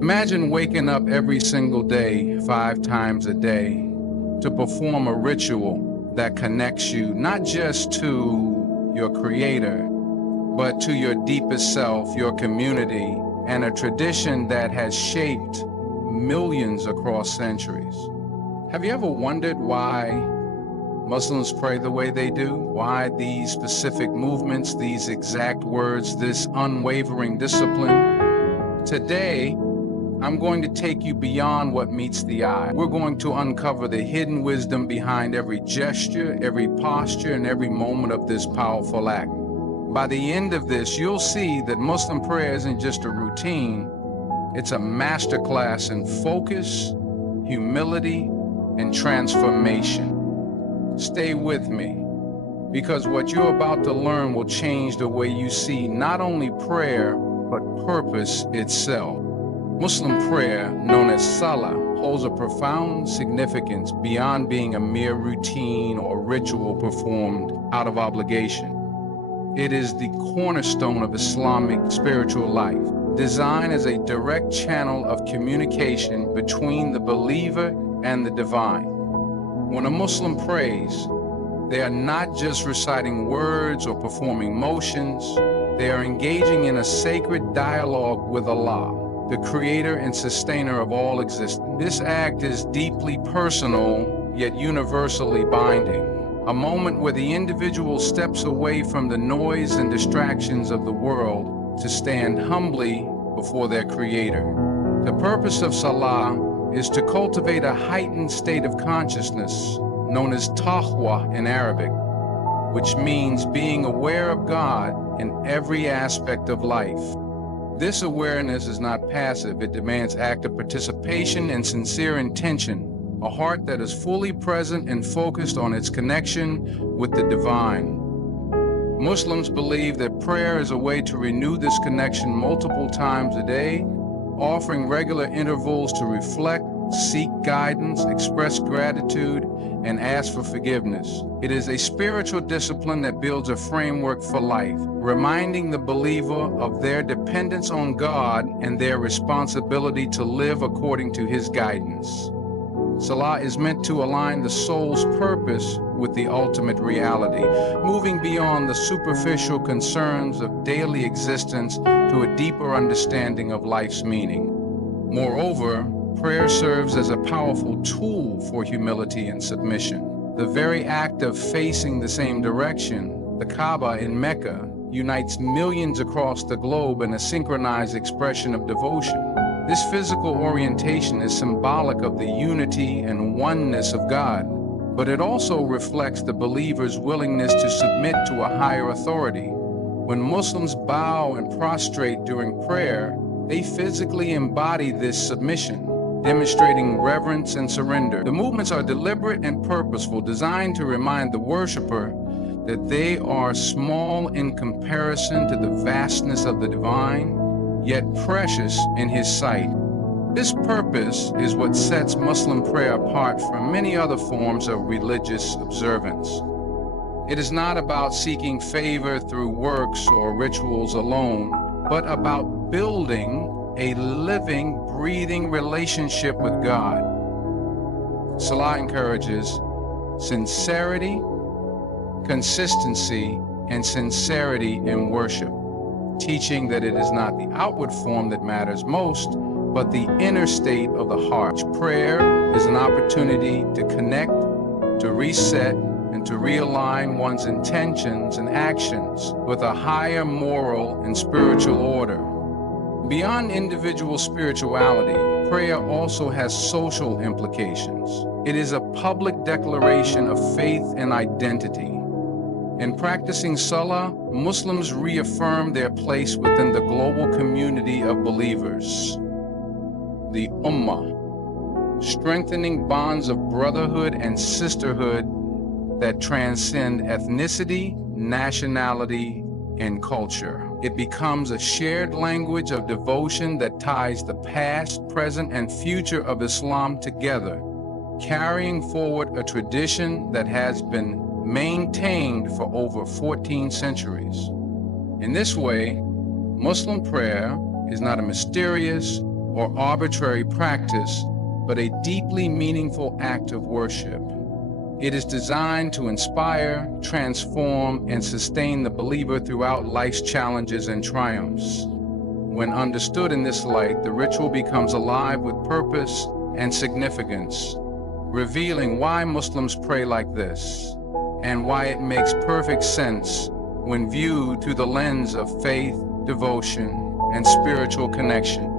Imagine waking up every single day, 5 times a day, to perform a ritual that connects you not just to your creator, but to your deepest self, your community, and a tradition that has shaped millions across centuries. Have you ever wondered why Muslims pray the way they do? Why these specific movements, these exact words, this unwavering discipline? Today, I'm going to take you beyond what meets the eye. We're going to uncover the hidden wisdom behind every gesture, every posture, and every moment of this powerful act. By the end of this, you'll see that Muslim prayer isn't just a routine, it's a masterclass in focus, humility, and transformation. Stay with me, because what you're about to learn will change the way you see not only prayer, but purpose itself. Muslim prayer, known as Salah, holds a profound significance beyond being a mere routine or ritual performed out of obligation. It is the cornerstone of Islamic spiritual life, designed as a direct channel of communication between the believer and the divine. When a Muslim prays, they are not just reciting words or performing motions, they are engaging in a sacred dialogue with Allah, the creator and sustainer of all existence. This act is deeply personal, yet universally binding. A moment where the individual steps away from the noise and distractions of the world to stand humbly before their creator. The purpose of Salah is to cultivate a heightened state of consciousness, known as taqwa in Arabic, which means being aware of God in every aspect of life. This awareness is not passive. It demands active participation and sincere intention, a heart that is fully present and focused on its connection with the divine. Muslims believe that prayer is a way to renew this connection multiple times a day, offering regular intervals to reflect, seek guidance, express gratitude, and ask for forgiveness. It is a spiritual discipline that builds a framework for life, reminding the believer of their dependence on God and their responsibility to live according to His guidance. Salah is meant to align the soul's purpose with the ultimate reality, moving beyond the superficial concerns of daily existence to a deeper understanding of life's meaning. Moreover, prayer serves as a powerful tool for humility and submission. The very act of facing the same direction, the Kaaba in Mecca, unites millions across the globe in a synchronized expression of devotion. This physical orientation is symbolic of the unity and oneness of God, but it also reflects the believer's willingness to submit to a higher authority. When Muslims bow and prostrate during prayer, they physically embody this submission, demonstrating reverence and surrender. The movements are deliberate and purposeful, designed to remind the worshiper that they are small in comparison to the vastness of the divine, yet precious in His sight. This purpose is what sets Muslim prayer apart from many other forms of religious observance. It is not about seeking favor through works or rituals alone, but about building a living, breathing relationship with God. Salah encourages sincerity, consistency, and sincerity in worship, teaching that it is not the outward form that matters most, but the inner state of the heart. Prayer is an opportunity to connect, to reset, and to realign one's intentions and actions with a higher moral and spiritual order. Beyond individual spirituality, prayer also has social implications. It is a public declaration of faith and identity. In practicing Salah, Muslims reaffirm their place within the global community of believers, the Ummah, strengthening bonds of brotherhood and sisterhood that transcend ethnicity, nationality, and culture. It becomes a shared language of devotion that ties the past, present, and future of Islam together, carrying forward a tradition that has been maintained for over 14 centuries. In this way, Muslim prayer is not a mysterious or arbitrary practice, but a deeply meaningful act of worship. It is designed to inspire, transform, and sustain the believer throughout life's challenges and triumphs. When understood in this light, the ritual becomes alive with purpose and significance, revealing why Muslims pray like this, and why it makes perfect sense when viewed through the lens of faith, devotion, and spiritual connection.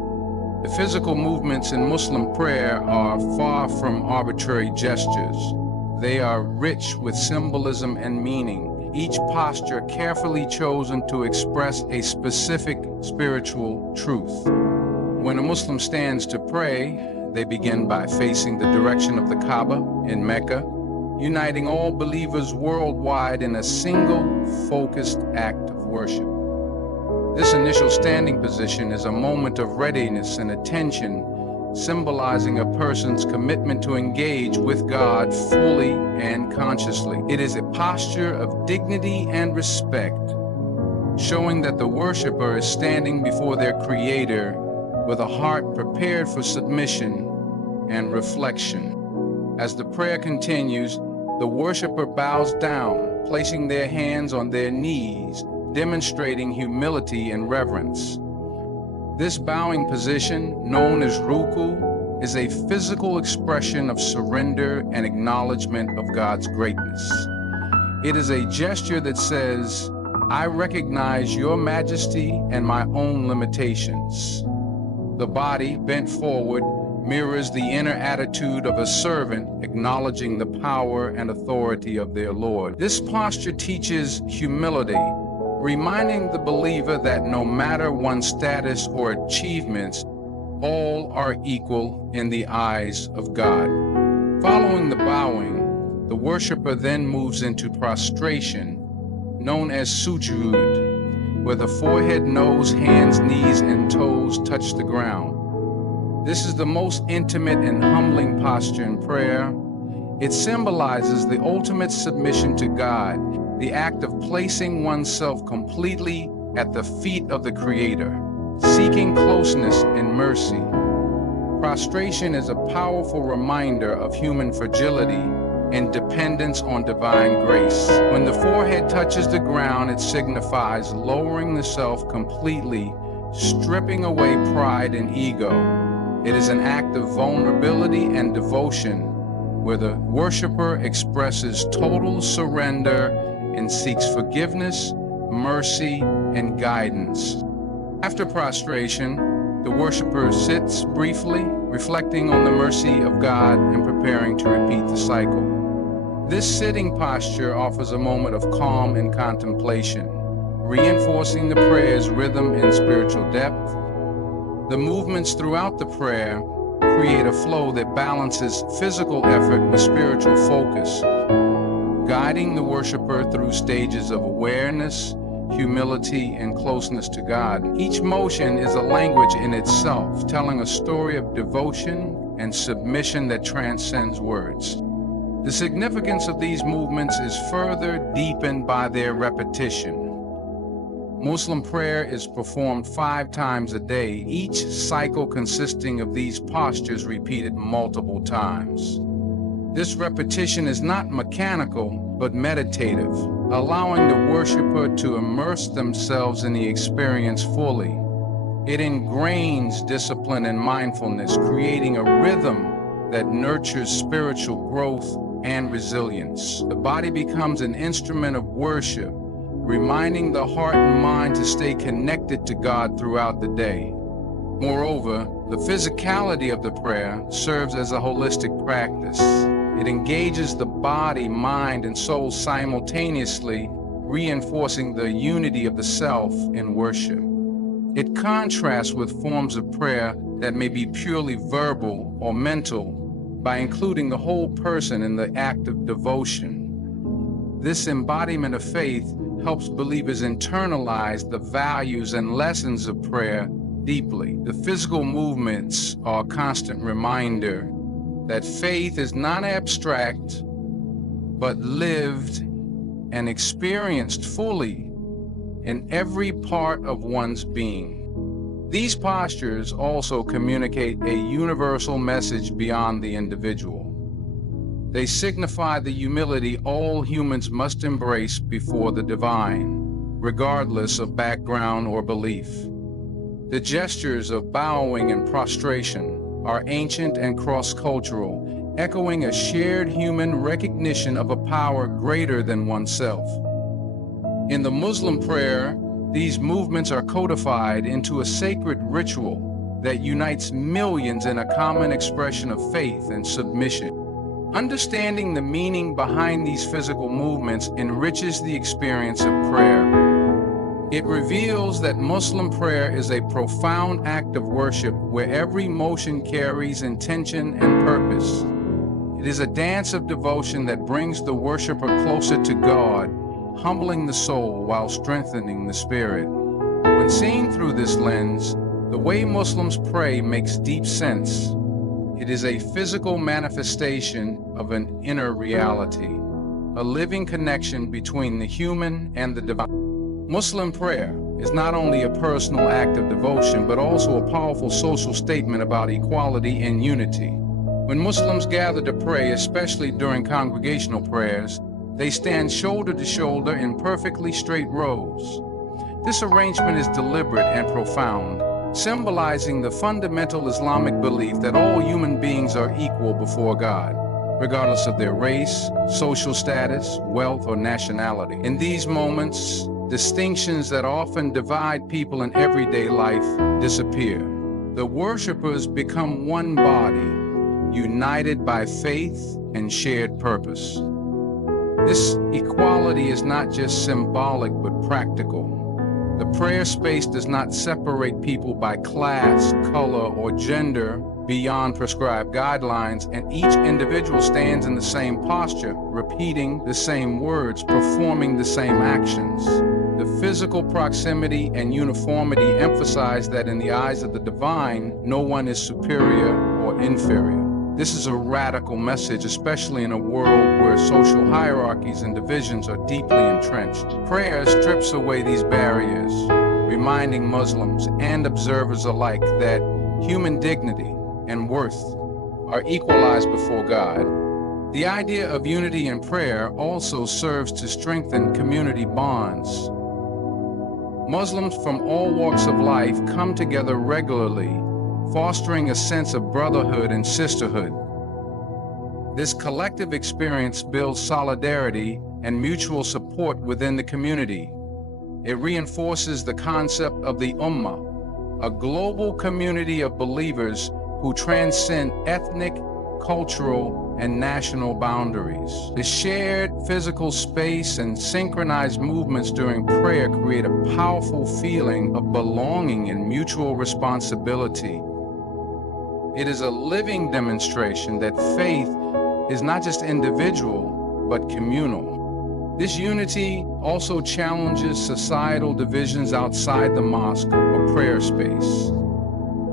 The physical movements in Muslim prayer are far from arbitrary gestures. They are rich with symbolism and meaning, each posture carefully chosen to express a specific spiritual truth. When a Muslim stands to pray, they begin by facing the direction of the Kaaba in Mecca, uniting all believers worldwide in a single, focused act of worship. This initial standing position is a moment of readiness and attention, symbolizing a person's commitment to engage with God fully and consciously. It is a posture of dignity and respect, showing that the worshiper is standing before their Creator with a heart prepared for submission and reflection. As the prayer continues, the worshiper bows down, placing their hands on their knees, demonstrating humility and reverence. This bowing position, known as ruku, is a physical expression of surrender and acknowledgement of God's greatness. It is a gesture that says, "I recognize your majesty and my own limitations." The body, bent forward, mirrors the inner attitude of a servant acknowledging the power and authority of their Lord. This posture teaches humility, reminding the believer that no matter one's status or achievements, all are equal in the eyes of God. Following the bowing, the worshiper then moves into prostration, known as sujud, where the forehead, nose, hands, knees, and toes touch the ground. This is the most intimate and humbling posture in prayer. It symbolizes the ultimate submission to God, the act of placing oneself completely at the feet of the Creator, seeking closeness and mercy. Prostration is a powerful reminder of human fragility and dependence on divine grace. When the forehead touches the ground, it signifies lowering the self completely, stripping away pride and ego. It is an act of vulnerability and devotion, where the worshiper expresses total surrender and seeks forgiveness, mercy, and guidance. After prostration, the worshiper sits briefly, reflecting on the mercy of God and preparing to repeat the cycle. This sitting posture offers a moment of calm and contemplation, reinforcing the prayer's rhythm and spiritual depth. The movements throughout the prayer create a flow that balances physical effort with spiritual focus, guiding the worshiper through stages of awareness, humility, and closeness to God. Each motion is a language in itself, telling a story of devotion and submission that transcends words. The significance of these movements is further deepened by their repetition. Muslim prayer is performed 5 times a day, each cycle consisting of these postures repeated multiple times. This repetition is not mechanical, but meditative, allowing the worshiper to immerse themselves in the experience fully. It ingrains discipline and mindfulness, creating a rhythm that nurtures spiritual growth and resilience. The body becomes an instrument of worship, reminding the heart and mind to stay connected to God throughout the day. Moreover, the physicality of the prayer serves as a holistic practice. It engages the body, mind, and soul simultaneously, reinforcing the unity of the self in worship. It contrasts with forms of prayer that may be purely verbal or mental by including the whole person in the act of devotion. This embodiment of faith helps believers internalize the values and lessons of prayer deeply. The physical movements are a constant reminder that faith is not abstract, but lived and experienced fully in every part of one's being. These postures also communicate a universal message beyond the individual. They signify the humility all humans must embrace before the divine, regardless of background or belief. The gestures of bowing and prostration are ancient and cross-cultural, echoing a shared human recognition of a power greater than oneself. In the Muslim prayer, these movements are codified into a sacred ritual that unites millions in a common expression of faith and submission. Understanding the meaning behind these physical movements enriches the experience of prayer. It reveals that Muslim prayer is a profound act of worship where every motion carries intention and purpose. It is a dance of devotion that brings the worshiper closer to God, humbling the soul while strengthening the spirit. When seen through this lens, the way Muslims pray makes deep sense. It is a physical manifestation of an inner reality, a living connection between the human and the divine. Muslim prayer is not only a personal act of devotion, but also a powerful social statement about equality and unity. When Muslims gather to pray, especially during congregational prayers, they stand shoulder to shoulder in perfectly straight rows. This arrangement is deliberate and profound, symbolizing the fundamental Islamic belief that all human beings are equal before God, regardless of their race, social status, wealth, or nationality. In these moments, distinctions that often divide people in everyday life disappear. The worshipers become one body, united by faith and shared purpose. This equality is not just symbolic but practical. The prayer space does not separate people by class, color, or gender beyond prescribed guidelines, and each individual stands in the same posture, repeating the same words, performing the same actions. The physical proximity and uniformity emphasize that in the eyes of the divine, no one is superior or inferior. This is a radical message, especially in a world where social hierarchies and divisions are deeply entrenched. Prayer strips away these barriers, reminding Muslims and observers alike that human dignity and worth are equalized before God. The idea of unity in prayer also serves to strengthen community bonds. Muslims from all walks of life come together regularly, fostering a sense of brotherhood and sisterhood. This collective experience builds solidarity and mutual support within the community. It reinforces the concept of the Ummah, a global community of believers who transcend ethnic, cultural, and national boundaries. The shared physical space and synchronized movements during prayer create a powerful feeling of belonging and mutual responsibility. It is a living demonstration that faith is not just individual, but communal. This unity also challenges societal divisions outside the mosque or prayer space.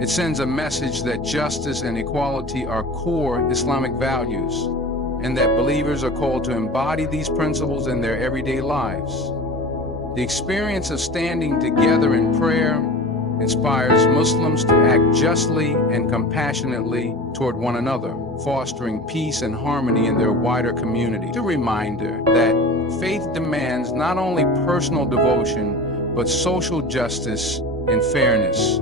It sends a message that justice and equality are core Islamic values, and that believers are called to embody these principles in their everyday lives. The experience of standing together in prayer inspires Muslims to act justly and compassionately toward one another, fostering peace and harmony in their wider community. It's a reminder that faith demands not only personal devotion, but social justice and fairness.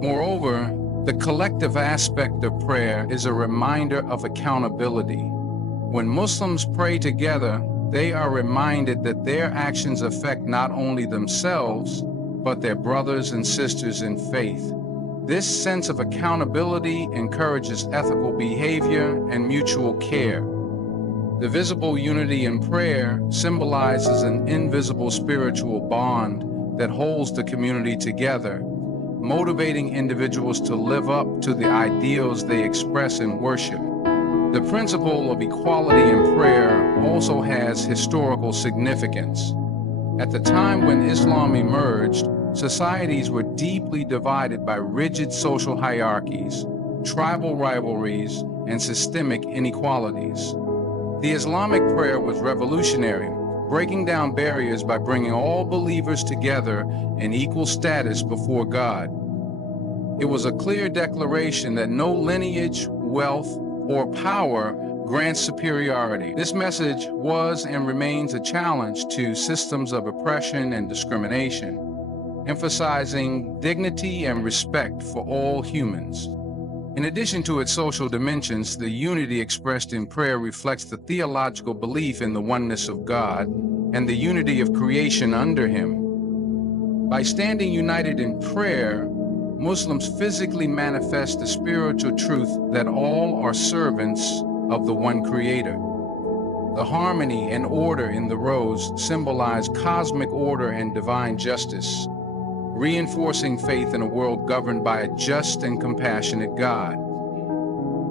Moreover, the collective aspect of prayer is a reminder of accountability. When Muslims pray together, they are reminded that their actions affect not only themselves, but their brothers and sisters in faith. This sense of accountability encourages ethical behavior and mutual care. The visible unity in prayer symbolizes an invisible spiritual bond that holds the community together, motivating individuals to live up to the ideals they express in worship. The principle of equality in prayer also has historical significance. At the time when Islam emerged, societies were deeply divided by rigid social hierarchies, tribal rivalries, and systemic inequalities. The Islamic prayer was revolutionary, breaking down barriers by bringing all believers together in equal status before God. It was a clear declaration that no lineage, wealth, or power grants superiority. This message was and remains a challenge to systems of oppression and discrimination, emphasizing dignity and respect for all humans. In addition to its social dimensions, the unity expressed in prayer reflects the theological belief in the oneness of God and the unity of creation under Him. By standing united in prayer, Muslims physically manifest the spiritual truth that all are servants of the one Creator. The harmony and order in the rows symbolize cosmic order and divine justice, reinforcing faith in a world governed by a just and compassionate God.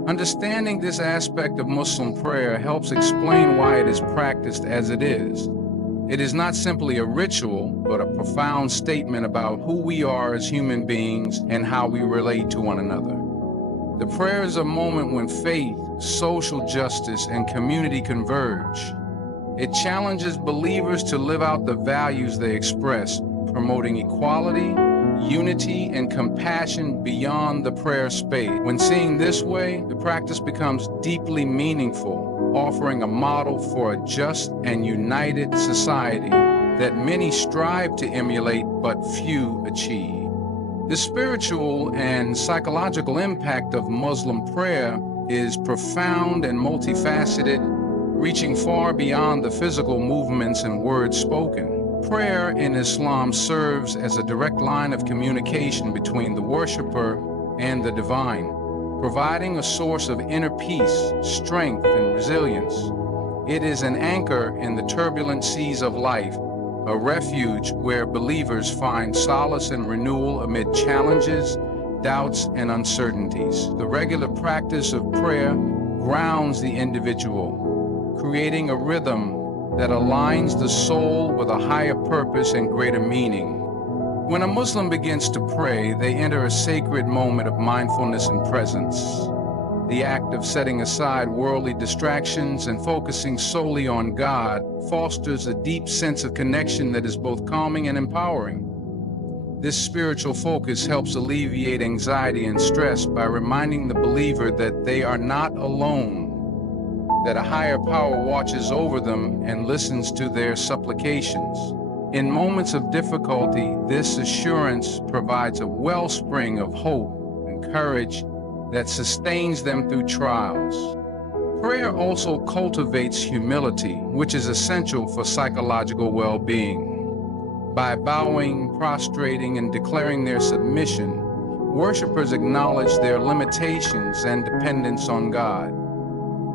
Understanding this aspect of Muslim prayer helps explain why it is practiced as it is. It is not simply a ritual, but a profound statement about who we are as human beings and how we relate to one another. The prayer is a moment when faith, social justice, and community converge. It challenges believers to live out the values they express, promoting equality, unity, and compassion beyond the prayer space. When seen this way, the practice becomes deeply meaningful, offering a model for a just and united society that many strive to emulate but few achieve. The spiritual and psychological impact of Muslim prayer is profound and multifaceted, reaching far beyond the physical movements and words spoken. Prayer in Islam serves as a direct line of communication between the worshiper and the divine, providing a source of inner peace, strength, and resilience. It is an anchor in the turbulent seas of life, a refuge where believers find solace and renewal amid challenges, doubts, and uncertainties. The regular practice of prayer grounds the individual, creating a rhythm that aligns the soul with a higher purpose and greater meaning. When a Muslim begins to pray, they enter a sacred moment of mindfulness and presence. The act of setting aside worldly distractions and focusing solely on God fosters a deep sense of connection that is both calming and empowering. This spiritual focus helps alleviate anxiety and stress by reminding the believer that they are not alone, that a higher power watches over them and listens to their supplications. In moments of difficulty, this assurance provides a wellspring of hope and courage that sustains them through trials. Prayer also cultivates humility, which is essential for psychological well-being. By bowing, prostrating, and declaring their submission, worshipers acknowledge their limitations and dependence on God.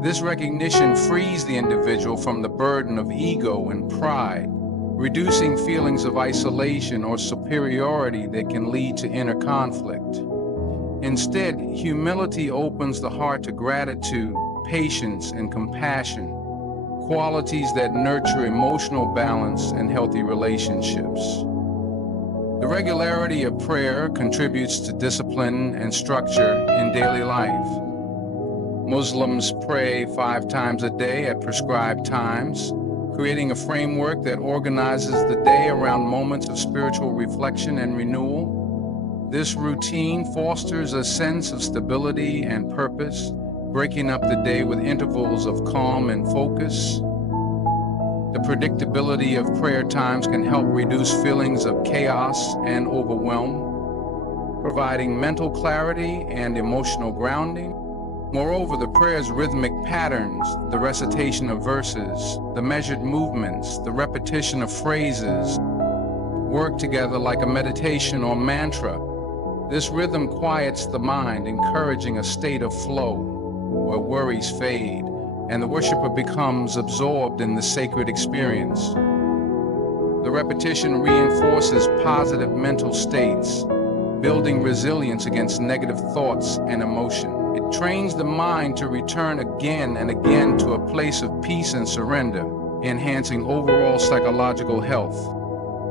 This recognition frees the individual from the burden of ego and pride, reducing feelings of isolation or superiority that can lead to inner conflict. Instead, humility opens the heart to gratitude, patience, and compassion, qualities that nurture emotional balance and healthy relationships. The regularity of prayer contributes to discipline and structure in daily life. Muslims pray 5 times a day at prescribed times, creating a framework that organizes the day around moments of spiritual reflection and renewal. This routine fosters a sense of stability and purpose, breaking up the day with intervals of calm and focus. The predictability of prayer times can help reduce feelings of chaos and overwhelm, providing mental clarity and emotional grounding. Moreover, the prayer's rhythmic patterns, the recitation of verses, the measured movements, the repetition of phrases, work together like a meditation or mantra. This rhythm quiets the mind, encouraging a state of flow, where worries fade, and the worshiper becomes absorbed in the sacred experience. The repetition reinforces positive mental states, building resilience against negative thoughts and emotion. It trains the mind to return again and again to a place of peace and surrender, enhancing overall psychological health.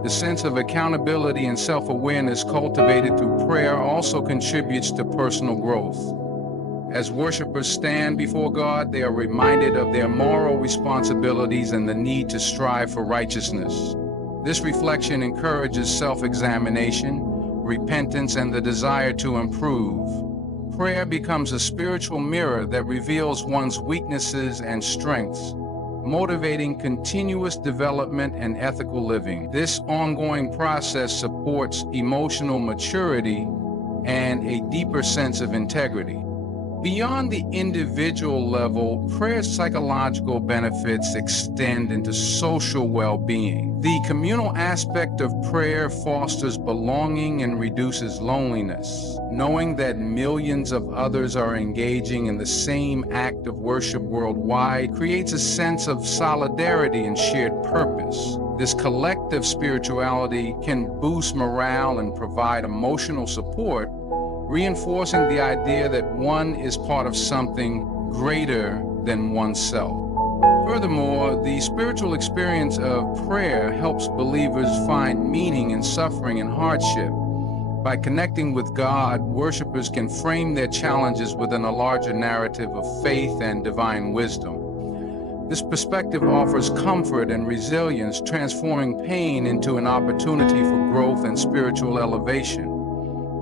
The sense of accountability and self-awareness cultivated through prayer also contributes to personal growth. As worshipers stand before God, they are reminded of their moral responsibilities and the need to strive for righteousness. This reflection encourages self-examination, repentance, and the desire to improve. Prayer becomes a spiritual mirror that reveals one's weaknesses and strengths, motivating continuous development and ethical living. This ongoing process supports emotional maturity and a deeper sense of integrity. Beyond the individual level, prayer's psychological benefits extend into social well-being. The communal aspect of prayer fosters belonging and reduces loneliness. Knowing that millions of others are engaging in the same act of worship worldwide creates a sense of solidarity and shared purpose. This collective spirituality can boost morale and provide emotional support, reinforcing the idea that one is part of something greater than oneself. Furthermore, the spiritual experience of prayer helps believers find meaning in suffering and hardship. By connecting with God, worshipers can frame their challenges within a larger narrative of faith and divine wisdom. This perspective offers comfort and resilience, transforming pain into an opportunity for growth and spiritual elevation.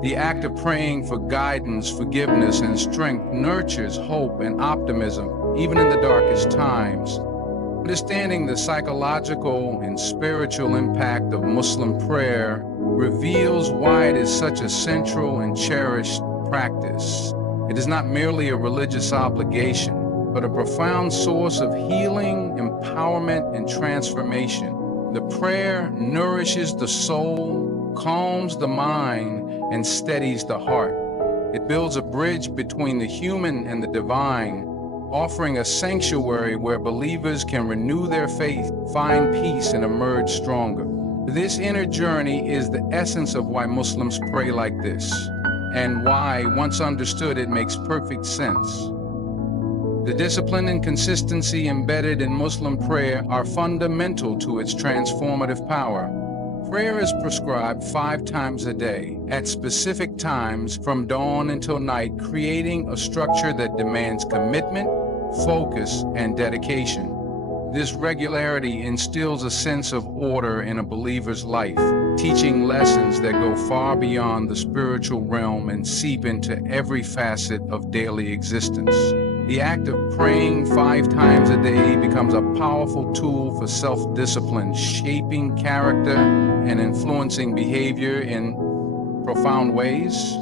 The act of praying for guidance, forgiveness, and strength nurtures hope and optimism, even in the darkest times. Understanding the psychological and spiritual impact of Muslim prayer reveals why it is such a central and cherished practice. It is not merely a religious obligation, but a profound source of healing, empowerment, and transformation. The prayer nourishes the soul, calms the mind, and steadies the heart. It builds a bridge between the human and the divine, offering a sanctuary where believers can renew their faith, find peace, and emerge stronger. This inner journey is the essence of why Muslims pray like this, and why, once understood, it makes perfect sense. The discipline and consistency embedded in Muslim prayer are fundamental to its transformative power. Prayer is prescribed 5 times a day, at specific times from dawn until night, creating a structure that demands commitment, focus, and dedication. This regularity instills a sense of order in a believer's life, teaching lessons that go far beyond the spiritual realm and seep into every facet of daily existence. The act of praying 5 times a day becomes a powerful tool for self-discipline, shaping character and influencing behavior in profound ways.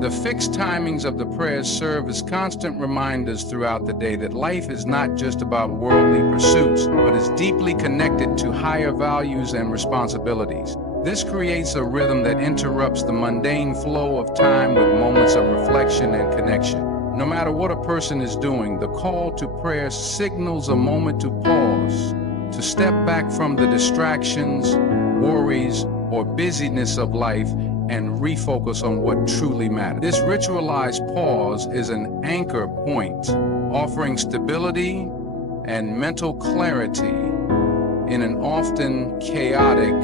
The fixed timings of the prayers serve as constant reminders throughout the day that life is not just about worldly pursuits, but is deeply connected to higher values and responsibilities. This creates a rhythm that interrupts the mundane flow of time with moments of reflection and connection. No matter what a person is doing, the call to prayer signals a moment to pause, to step back from the distractions, worries, or busyness of life and refocus on what truly matters. This ritualized pause is an anchor point, offering stability and mental clarity in an often chaotic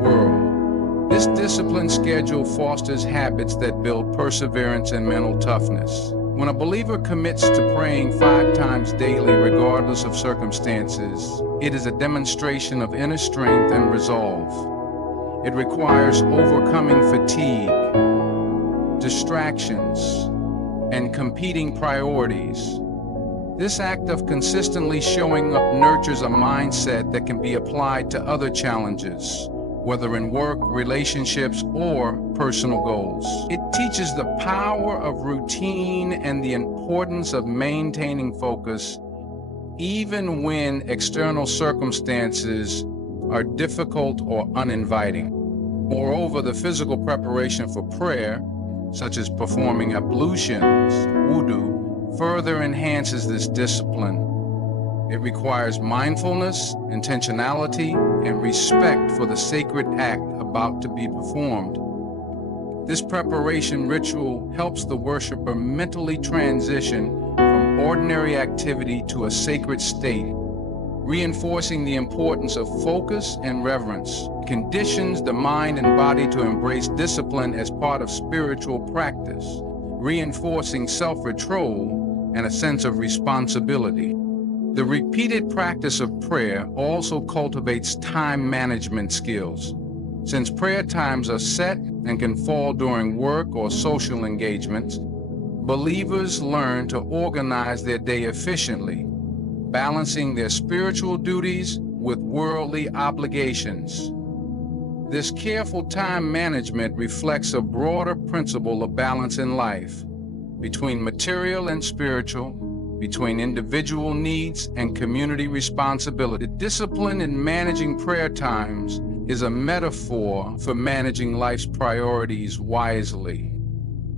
world. This disciplined schedule fosters habits that build perseverance and mental toughness. When a believer commits to praying 5 times daily, regardless of circumstances, it is a demonstration of inner strength and resolve. It requires overcoming fatigue, distractions, and competing priorities. This act of consistently showing up nurtures a mindset that can be applied to other challenges, whether in work, relationships, or personal goals. It teaches the power of routine and the importance of maintaining focus, even when external circumstances are difficult or uninviting. Moreover, the physical preparation for prayer, such as performing ablutions, wudu, further enhances this discipline. It requires mindfulness, intentionality, and respect for the sacred act about to be performed. This preparation ritual helps the worshiper mentally transition from ordinary activity to a sacred state, reinforcing the importance of focus and reverence. It conditions the mind and body to embrace discipline as part of spiritual practice, reinforcing self-control and a sense of responsibility. The repeated practice of prayer also cultivates time management skills. Since prayer times are set and can fall during work or social engagements, believers learn to organize their day efficiently, balancing their spiritual duties with worldly obligations. This careful time management reflects a broader principle of balance in life, between material and spiritual, between individual needs and community responsibility. Discipline in managing prayer times is a metaphor for managing life's priorities wisely.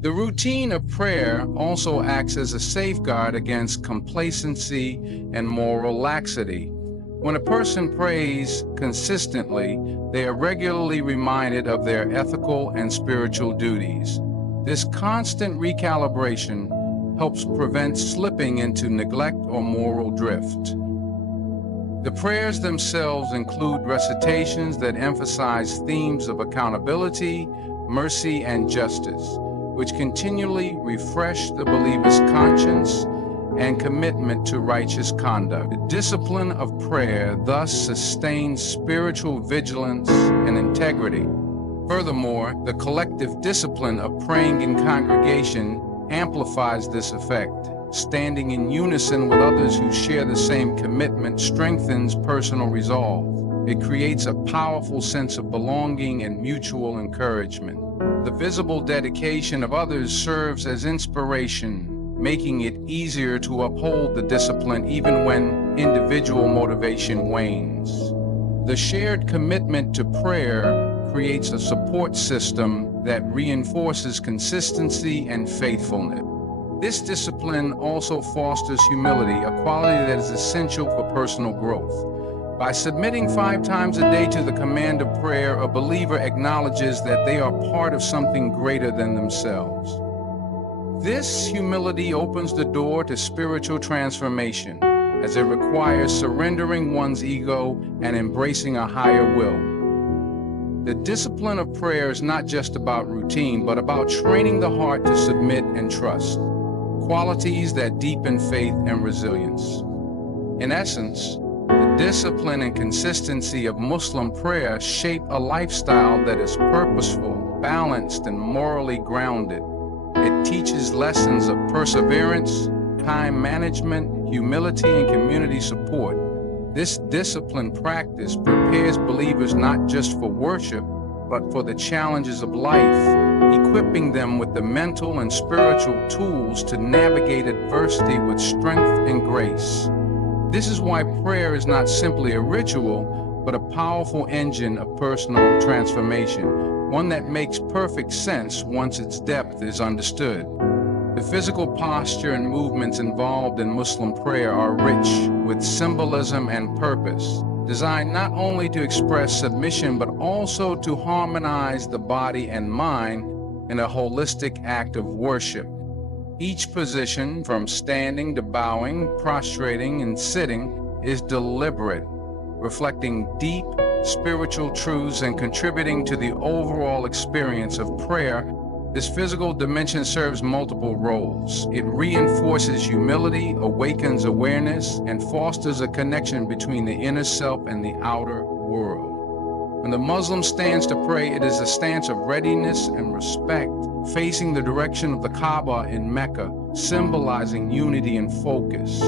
The routine of prayer also acts as a safeguard against complacency and moral laxity. When a person prays consistently, they are regularly reminded of their ethical and spiritual duties. This constant recalibration helps prevent slipping into neglect or moral drift. The prayers themselves include recitations that emphasize themes of accountability, mercy, and justice, which continually refresh the believer's conscience and commitment to righteous conduct. The discipline of prayer thus sustains spiritual vigilance and integrity. Furthermore, the collective discipline of praying in congregation amplifies this effect. Standing in unison with others who share the same commitment strengthens personal resolve. It creates a powerful sense of belonging and mutual encouragement. The visible dedication of others serves as inspiration, making it easier to uphold the discipline even when individual motivation wanes. The shared commitment to prayer creates a support system that reinforces consistency and faithfulness. This discipline also fosters humility, a quality that is essential for personal growth. By submitting 5 times a day to the command of prayer, a believer acknowledges that they are part of something greater than themselves. This humility opens the door to spiritual transformation, as it requires surrendering one's ego and embracing a higher will. The discipline of prayer is not just about routine, but about training the heart to submit and trust, qualities that deepen faith and resilience. In essence, the discipline and consistency of Muslim prayer shape a lifestyle that is purposeful, balanced, and morally grounded. It teaches lessons of perseverance, time management, humility, and community support. This disciplined practice prepares believers not just for worship, but for the challenges of life, equipping them with the mental and spiritual tools to navigate adversity with strength and grace. This is why prayer is not simply a ritual, but a powerful engine of personal transformation, one that makes perfect sense once its depth is understood. The physical posture and movements involved in Muslim prayer are rich with symbolism and purpose, designed not only to express submission, but also to harmonize the body and mind in a holistic act of worship. Each position, from standing to bowing, prostrating, and sitting, is deliberate, reflecting deep spiritual truths and contributing to the overall experience of prayer. This physical dimension serves multiple roles. It reinforces humility, awakens awareness, and fosters a connection between the inner self and the outer world. When the Muslim stands to pray, it is a stance of readiness and respect, facing the direction of the Kaaba in Mecca, symbolizing unity and focus.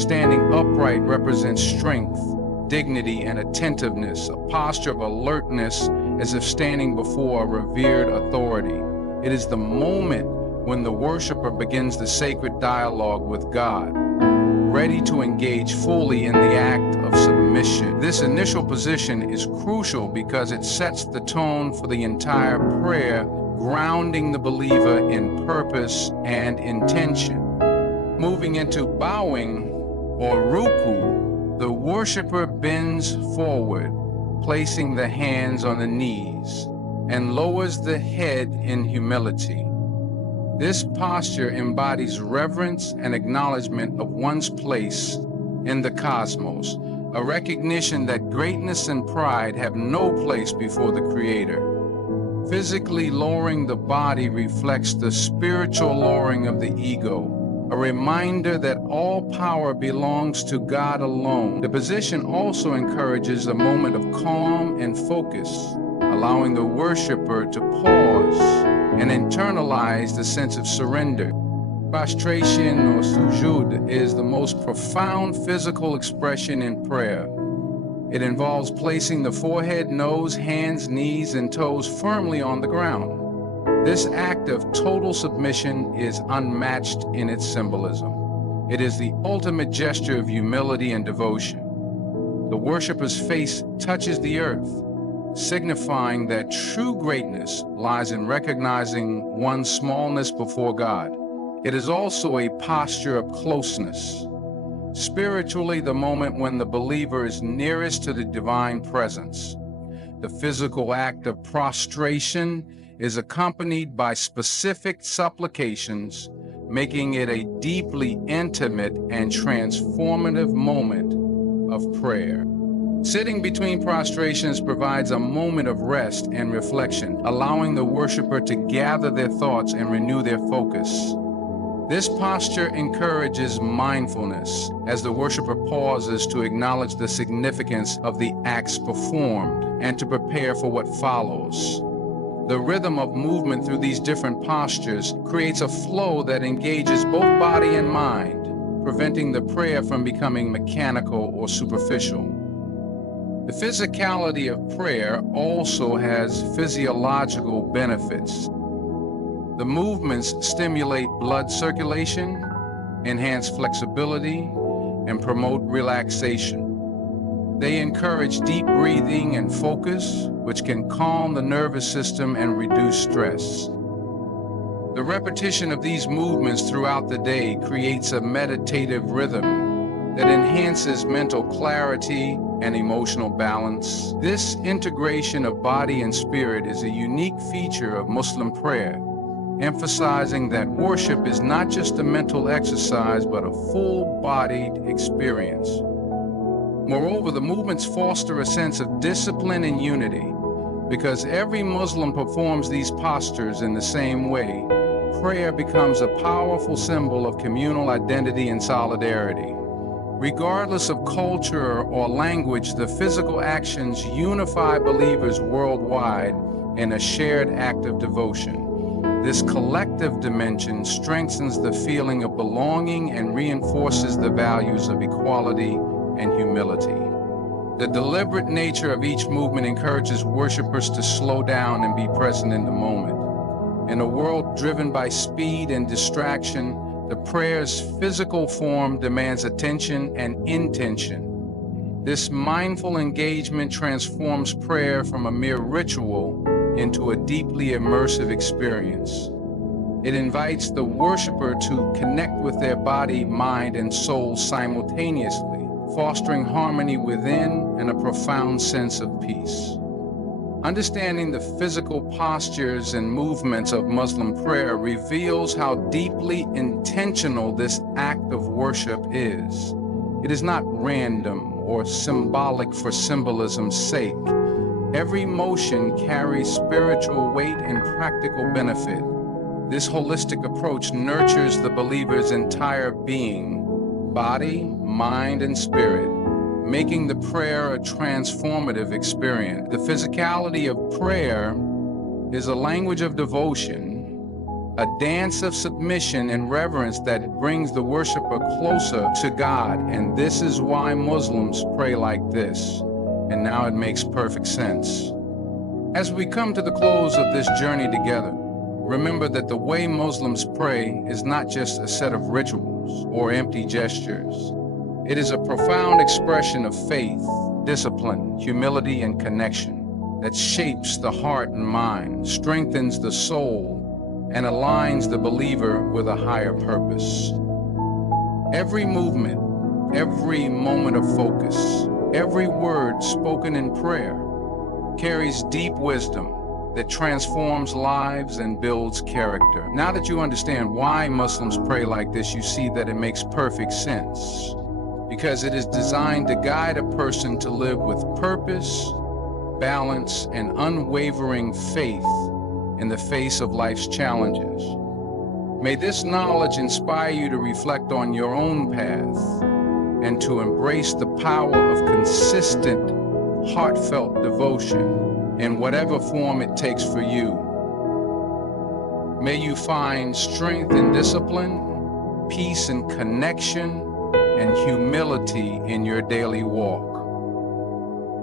Standing upright represents strength, dignity, and attentiveness, a posture of alertness as if standing before a revered authority. It is the moment when the worshiper begins the sacred dialogue with God, ready to engage fully in the act of submission. This initial position is crucial because it sets the tone for the entire prayer, grounding the believer in purpose and intention. Moving into bowing or ruku, the worshiper bends forward, placing the hands on the knees, and lowers the head in humility. This posture embodies reverence and acknowledgement of one's place in the cosmos, a recognition that greatness and pride have no place before the Creator. Physically lowering the body reflects the spiritual lowering of the ego, a reminder that all power belongs to God alone. The position also encourages a moment of calm and focus, allowing the worshiper to pause and internalize the sense of surrender. Prostration or sujud is the most profound physical expression in prayer. It involves placing the forehead, nose, hands, knees, and toes firmly on the ground. This act of total submission is unmatched in its symbolism. It is the ultimate gesture of humility and devotion. The worshiper's face touches the earth, signifying that true greatness lies in recognizing one's smallness before God. It is also a posture of closeness, spiritually the moment when the believer is nearest to the divine presence. The physical act of prostration is accompanied by specific supplications, making it a deeply intimate and transformative moment of prayer. Sitting between prostrations provides a moment of rest and reflection, allowing the worshiper to gather their thoughts and renew their focus. This posture encourages mindfulness as the worshiper pauses to acknowledge the significance of the acts performed and to prepare for what follows. The rhythm of movement through these different postures creates a flow that engages both body and mind, preventing the prayer from becoming mechanical or superficial. The physicality of prayer also has physiological benefits. The movements stimulate blood circulation, enhance flexibility, and promote relaxation. They encourage deep breathing and focus, which can calm the nervous system and reduce stress. The repetition of these movements throughout the day creates a meditative rhythm that enhances mental clarity and emotional balance. This integration of body and spirit is a unique feature of Muslim prayer, emphasizing that worship is not just a mental exercise, but a full-bodied experience. Moreover, the movements foster a sense of discipline and unity. Because every Muslim performs these postures in the same way, prayer becomes a powerful symbol of communal identity and solidarity. Regardless of culture or language, the physical actions unify believers worldwide in a shared act of devotion. This collective dimension strengthens the feeling of belonging and reinforces the values of equality and humility. The deliberate nature of each movement encourages worshipers to slow down and be present in the moment. In a world driven by speed and distraction, the prayer's physical form demands attention and intention. This mindful engagement transforms prayer from a mere ritual into a deeply immersive experience. It invites the worshiper to connect with their body, mind, and soul simultaneously, fostering harmony within and a profound sense of peace. Understanding the physical postures and movements of Muslim prayer reveals how deeply intentional this act of worship is. It is not random or symbolic for symbolism's sake. Every motion carries spiritual weight and practical benefit. This holistic approach nurtures the believer's entire being, body, mind, and spirit, making the prayer a transformative experience. The physicality of prayer is a language of devotion, a dance of submission and reverence that brings the worshiper closer to God. And this is why Muslims pray like this. And now it makes perfect sense. As we come to the close of this journey together, remember that the way Muslims pray is not just a set of rituals or empty gestures. It is a profound expression of faith, discipline, humility, and connection that shapes the heart and mind, strengthens the soul, and aligns the believer with a higher purpose. Every movement, every moment of focus, every word spoken in prayer carries deep wisdom that transforms lives and builds character. Now that you understand why Muslims pray like this, you see that it makes perfect sense. Because it is designed to guide a person to live with purpose, balance, and unwavering faith in the face of life's challenges. May this knowledge inspire you to reflect on your own path and to embrace the power of consistent, heartfelt devotion in whatever form it takes for you. May you find strength in discipline, peace and connection, and humility in your daily walk.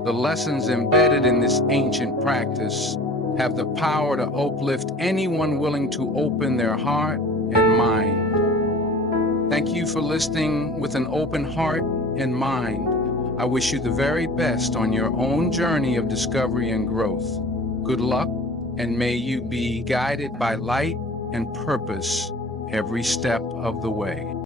The lessons embedded in this ancient practice have the power to uplift anyone willing to open their heart and mind. Thank you for listening with an open heart and mind. I wish you the very best on your own journey of discovery and growth. Good luck, and may you be guided by light and purpose every step of the way.